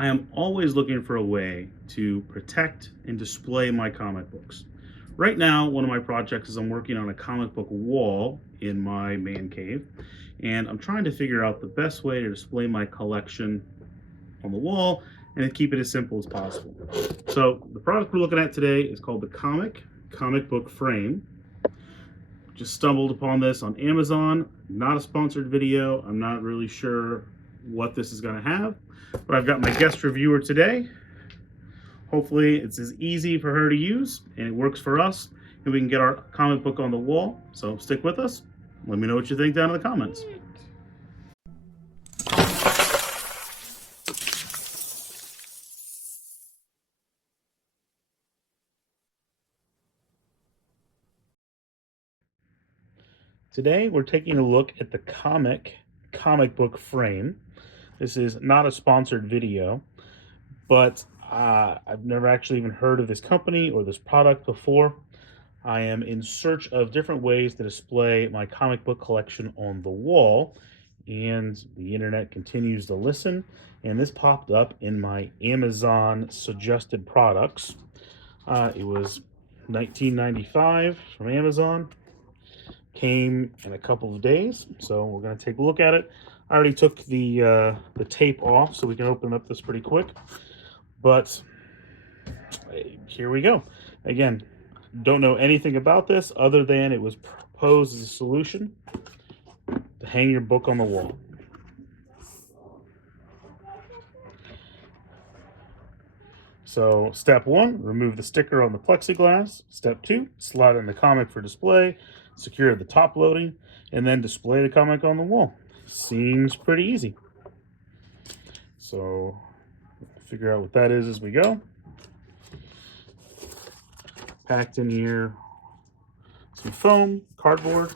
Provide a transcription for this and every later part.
I am always looking for a way to protect and display my comic books. Right now, one of my projects is I'm working on a comic book wall in my man cave, and I'm trying to figure out the best way to display my collection on the wall and to keep it as simple as possible. So the product we're looking at today is called the Komiq comic book frame. Just stumbled upon this on Amazon. Not a sponsored video. I'm not really sure what this is going to have, but I've got my guest reviewer today. Hopefully it's as easy for her to use and it works for us, and we can get our comic book on the wall. So stick with us. Let me know what you think down in the comments. Today we're taking a look at the Komiq comic book frame. This is not a sponsored video, but I've never actually even heard of this company or this product before. I am in search of different ways to display my comic book collection on the wall, and the internet continues to listen. And this popped up in my Amazon suggested products. It was $19.95 from Amazon. Came in a couple of days, so we're going to take a look at it. I already took the tape off, so we can open up this pretty quick. But here we go. Again, don't know anything about this other than it was proposed as a solution to hang your book on the wall. So step 1, remove the sticker on the plexiglass. Step 2, slide in the comic for display, secure the top loading, and then display the comic on the wall. Seems pretty easy. So figure out what that is as we go. Packed in here, some foam, cardboard.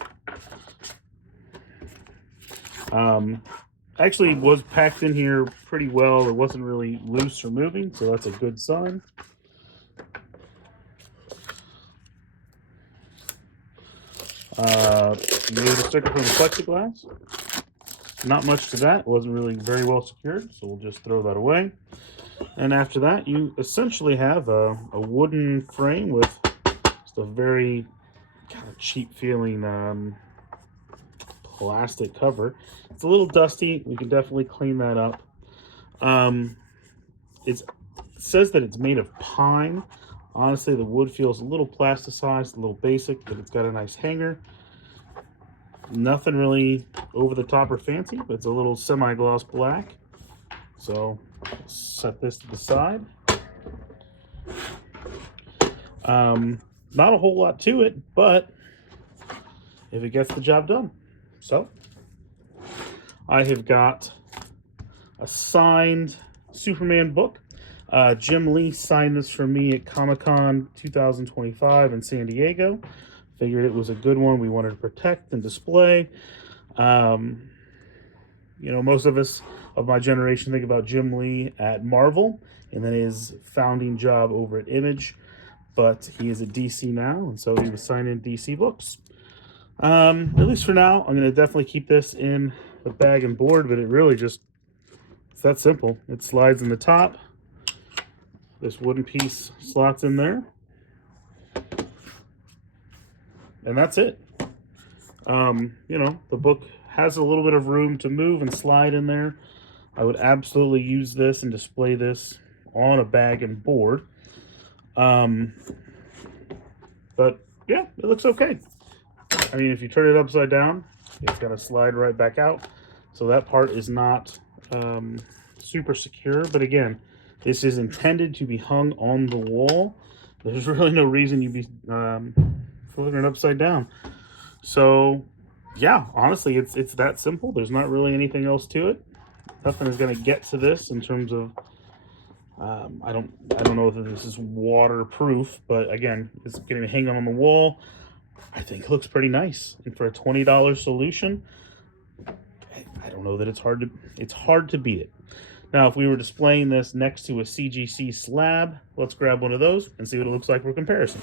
Actually was packed in here pretty well. It wasn't really loose or moving, so that's a good sign. Remove the sticker from the plexiglass. Not much to that. It wasn't really very well secured, so we'll just throw that away. And after that, you essentially have a wooden frame with just a very kind of cheap feeling plastic cover. It's a little dusty. We can definitely clean that up. It says that it's made of pine. Honestly, the wood feels a little plasticized, a little basic, but it's got a nice hanger. Nothing really over the top or fancy, but it's a little semi-gloss black. So set this to the side. Not a whole lot to it, but if it gets the job done. So I have got a signed Superman book. Jim Lee signed this for me at Comic-Con 2025 in San Diego. Figured it was a good one we wanted to protect and display. You know, most of us of my generation think about Jim Lee at Marvel and then his founding job over at Image, but he is at DC now, and so he was signing DC books. At least for now, I'm going to definitely keep this in the bag and board, but it really just, it's that simple. It slides in the top. This wooden piece slots in there. And that's it. You know, the book has a little bit of room to move and slide in there. I would absolutely use this and display this on a bag and board. But yeah, it looks okay. I mean, if you turn it upside down, it's going to slide right back out. So that part is not super secure. But again, this is intended to be hung on the wall. There's really no reason you'd be flipping it upside down. So yeah, honestly, it's that simple. There's not really anything else to it. Nothing is going to get to this in terms of I don't know if this is waterproof, but again, it's going to hang on the wall. I think it looks pretty nice, and for a $20 solution, I don't know that it's hard to beat it. Now, if we were displaying this next to a CGC slab, let's grab one of those and see what it looks like for comparison.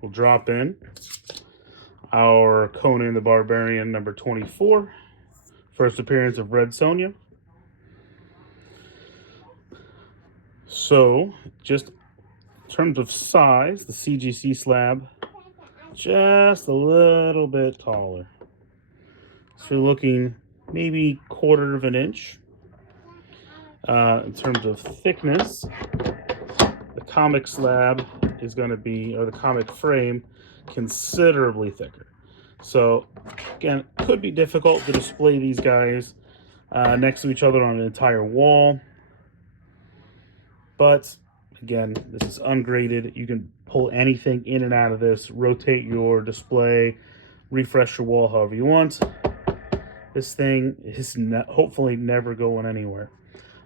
We'll drop in our Conan the Barbarian number 24, first appearance of Red Sonja. So, just in terms of size, the CGC slab just a little bit taller. So you're looking maybe 1/4 of an inch. In terms of thickness, the Komiq slab is going to be, or the Komiq frame, considerably thicker. So again, it could be difficult to display these guys next to each other on an entire wall. But again, this is ungraded. You can pull anything in and out of this, rotate your display, refresh your wall however you want. This thing is hopefully never going anywhere.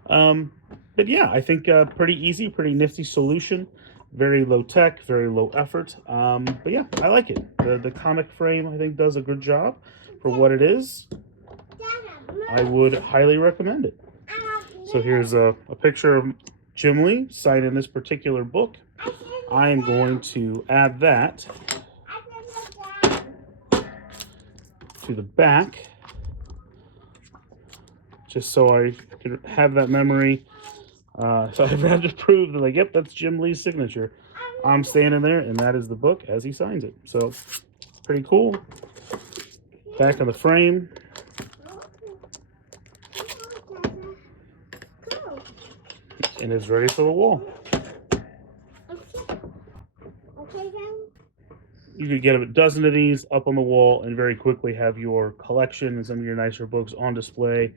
But yeah, I think pretty easy, pretty nifty solution. Very low tech, very low effort. But yeah, I like it. The Komiq frame, I think, does a good job for what it is. I would highly recommend it. So here's a picture of Jim Lee signing this particular book. I am going to add that to the back, just so I can have that memory. So I've had to prove that, like, yep, that's Jim Lee's signature. I'm standing there, and that is the book as he signs it. So, pretty cool. Back on the frame. And it's ready for the wall. You could get a dozen of these up on the wall and very quickly have your collection and some of your nicer books on display.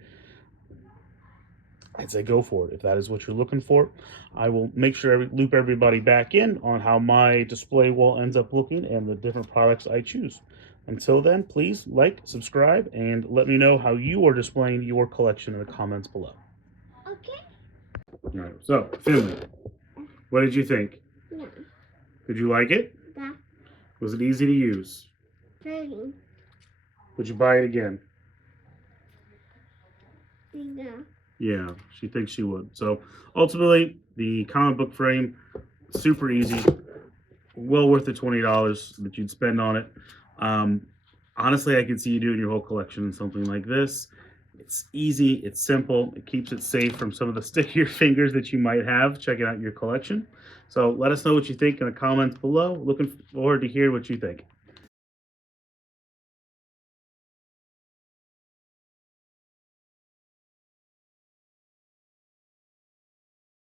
I'd say go for it if that is what you're looking for. I will make sure I loop everybody back in on how my display wall ends up looking and the different products I choose. Until then, please like, subscribe, and let me know how you are displaying your collection in the comments below. Okay. All right, so Finley, what did you think? Yeah. Did you like it? Yeah. Was it easy to use? Very. Would you buy it again? Yeah. Yeah, she thinks she would. So ultimately, the comic book frame, super easy, well worth the $20 that you'd spend on it. Honestly, I could see you doing your whole collection in something like this. It's easy, it's simple, it keeps it safe from some of the stickier fingers that you might have checking out your collection. So let us know what you think in the comments below. Looking forward to hear what you think.